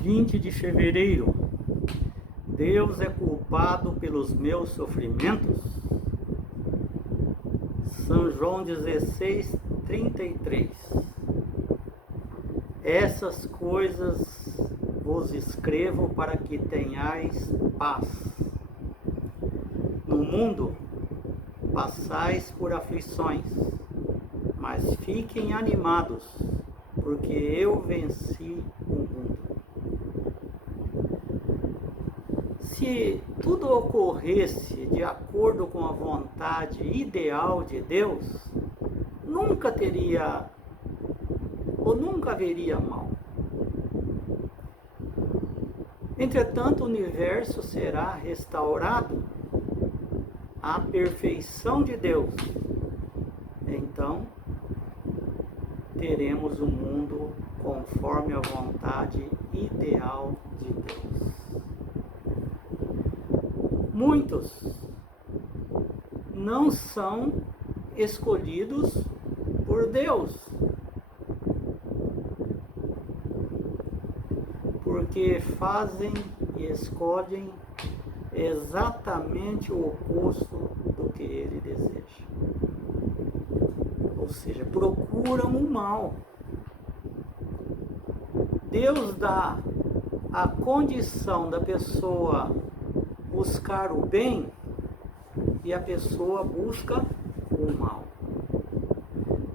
20 de fevereiro. Deus é culpado pelos meus sofrimentos? São João 16, 33. Essas coisas vos escrevo para que tenhais paz. No mundo passais por aflições, mas fiquem animados, porque eu venci o mundo. Se tudo ocorresse de acordo com a vontade ideal de Deus, nunca haveria mal. Entretanto, o universo será restaurado à perfeição de Deus. Então, teremos um mundo conforme a vontade ideal de Deus. Muitos não são escolhidos por Deus, porque fazem e escolhem exatamente o oposto do que ele deseja. Ou seja, procuram o mal. Deus dá a condição da pessoa buscar o bem e a pessoa busca o mal.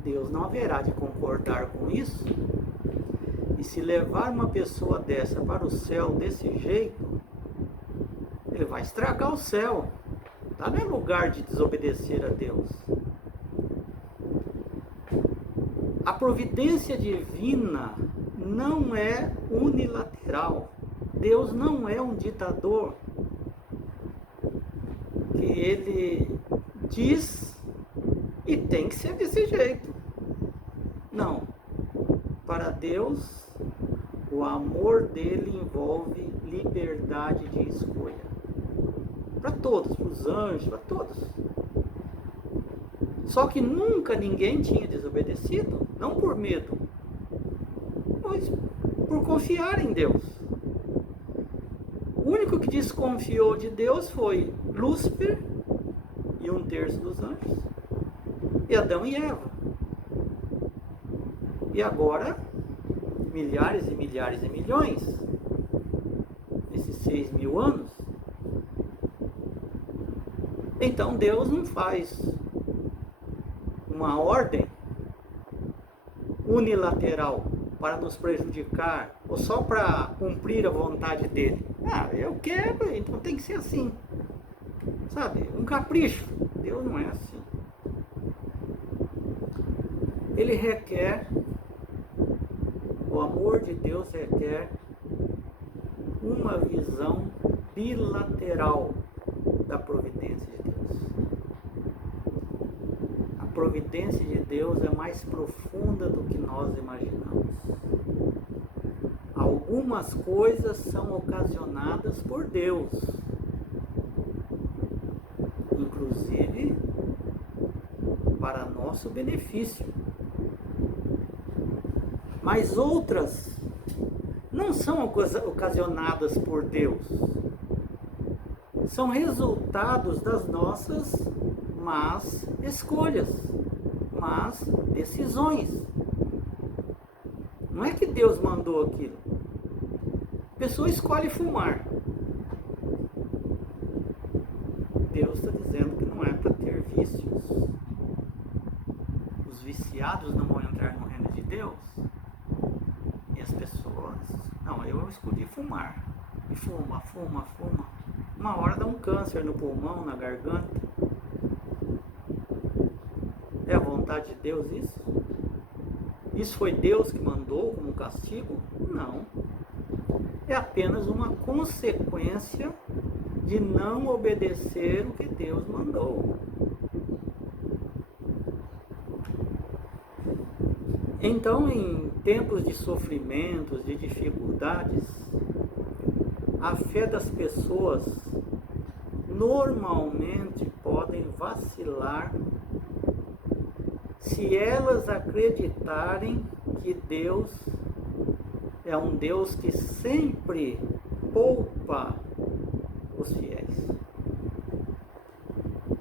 Deus não haverá de concordar com isso. E se levar uma pessoa dessa para o céu desse jeito, ele vai estragar o céu. Tá? Não é lugar de desobedecer a Deus. A providência divina não é unilateral. Deus não é um ditador que ele diz e tem que ser desse jeito. Não. Para Deus, o amor dele envolve liberdade de escolha. Para todos, para os anjos, para todos. Só que nunca ninguém tinha desobedecido, não por medo, mas por confiar em Deus. O único que desconfiou de Deus foi Lúcifer e 1/3 dos anjos, e Adão e Eva. E agora, milhares e milhares e milhões, nesses 6.000 anos. Então Deus não faz uma ordem unilateral para nos prejudicar ou só para cumprir a vontade dele. Eu quero, então tem que ser assim. Sabe? Um capricho. Deus não é assim. Ele requer, o amor de Deus requer uma visão bilateral da providência de Deus. A providência de Deus é mais profunda do que nós imaginamos. Algumas coisas são ocasionadas por Deus, inclusive para nosso benefício. Mas outras não são ocasionadas por Deus. São resultados das nossas más escolhas, más decisões. Não é que Deus mandou aquilo. A pessoa escolhe fumar. Deus está dizendo que não é para ter vícios. Os viciados não vão entrar no reino de Deus. E as pessoas... Não, eu escolhi fumar. E fuma. Uma hora dá um câncer no pulmão, na garganta. É a vontade de Deus isso? Isso foi Deus que mandou como castigo? Não. É apenas uma consequência de não obedecer o que Deus mandou. Então, em tempos de sofrimentos, de dificuldades, a fé das pessoas normalmente podem vacilar se elas acreditarem que Deus é um Deus que sempre poupa os fiéis.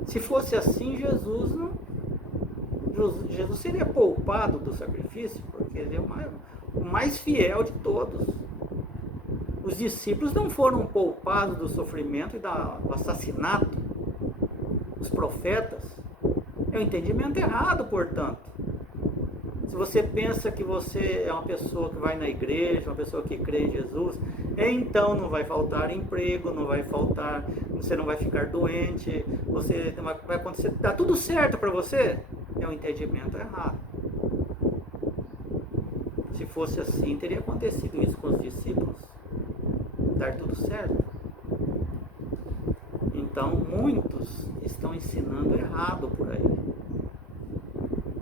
Se fosse assim, Jesus seria poupado do sacrifício, porque ele é o mais fiel de todos. Os discípulos não foram poupados do sofrimento e do assassinato. Os profetas. É um entendimento errado, portanto. Se você pensa que você é uma pessoa que vai na igreja, uma pessoa que crê em Jesus, então não vai faltar emprego, não vai faltar, você não vai ficar doente, você vai acontecer, dá tudo certo para você, é um entendimento errado. Se fosse assim, teria acontecido isso com os discípulos, dar tudo certo. Então, muitos estão ensinando errado por aí.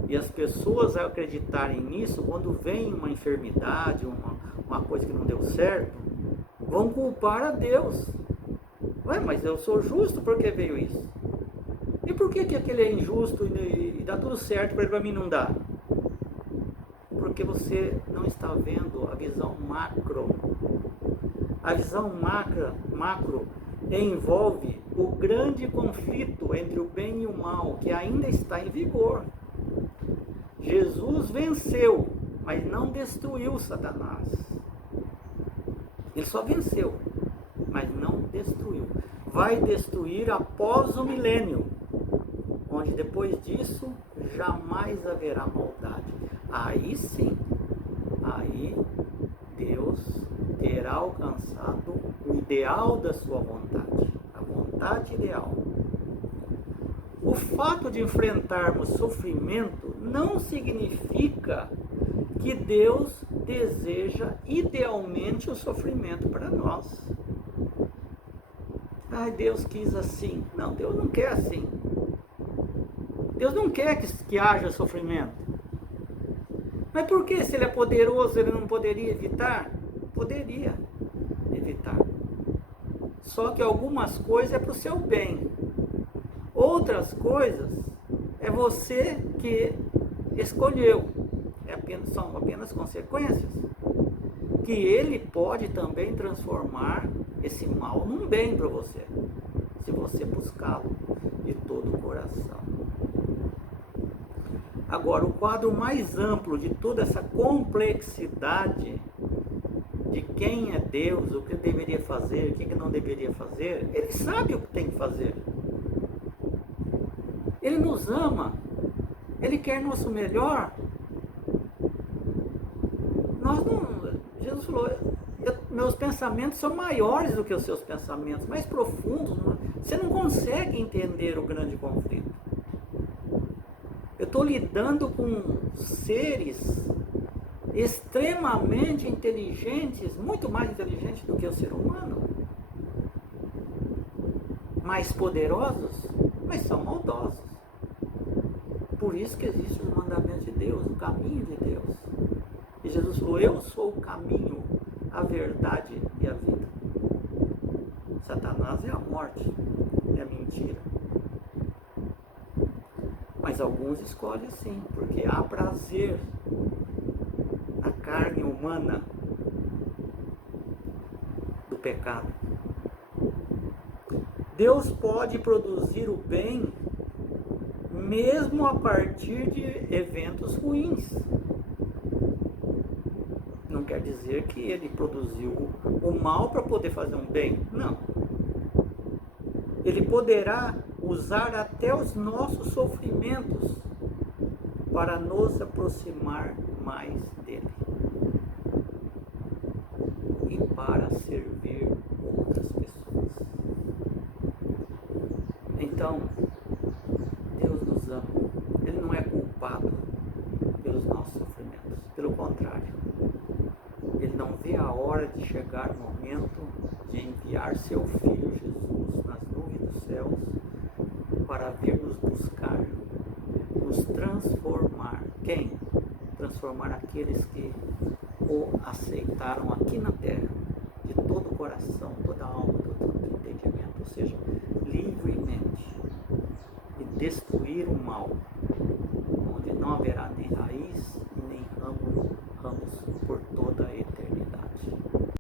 E as pessoas, ao acreditarem nisso, quando vem uma enfermidade, uma coisa que não deu certo, vão culpar a Deus. Ué, mas eu sou justo, por que veio isso? E por que aquele é injusto e dá tudo certo para mim não dar? Porque você não está vendo a visão macro. A visão macro envolve o grande conflito entre o bem e o mal, que ainda está em vigor. Jesus venceu, mas não destruiu Satanás. Ele só venceu, mas não destruiu. Vai destruir após o milênio, onde depois disso jamais haverá maldade. Aí sim, aí Deus terá alcançado o ideal da sua vontade, a vontade ideal. O fato de enfrentarmos sofrimento não significa que Deus deseja idealmente o sofrimento para nós. Ai, Deus quis assim. Não, Deus não quer assim. Deus não quer que haja sofrimento. Mas por que, se Ele é poderoso, Ele não poderia evitar? Poderia evitar. Só que algumas coisas é para o seu bem. Outras coisas é você que escolheu. São apenas consequências. Que Ele pode também transformar esse mal num bem para você, se você buscá-lo de todo o coração. Agora, o quadro mais amplo de toda essa complexidade de quem é Deus, o que ele deveria fazer, o que não deveria fazer, Ele sabe o que tem que fazer. Ele nos ama, Ele quer nosso melhor. Jesus falou, meus pensamentos são maiores do que os seus pensamentos, mais profundos. Você não consegue entender o grande conflito. Eu estou lidando com seres extremamente inteligentes, muito mais inteligentes do que o ser humano, mais poderosos, mas são maldosos. Por isso que existe os mandamentos de Deus, o caminho de Deus. E Jesus falou, eu sou o caminho, a verdade e a vida. Satanás é a morte, é a mentira. Mas alguns escolhem assim, porque há prazer na carne humana do pecado. Deus pode produzir o bem mesmo a partir de eventos ruins. Não quer dizer que Ele produziu o mal para poder fazer um bem. Não. Ele poderá usar até os nossos sofrimentos para nos aproximar mais dele e para servir outras pessoas. Então, Deus nos ama. Ele não é culpado pelos nossos sofrimentos. Pelo contrário, Ele não vê a hora de chegar o momento de enviar seu Filho Jesus nas nuvens dos céus para vir nos buscar, nos transformar. Quem? Transformar aqueles que o aceitaram aqui na terra, de todo o coração, toda a alma, todo o entendimento, ou seja, livremente, e destruir o mal, onde não haverá nem raiz e nem ramo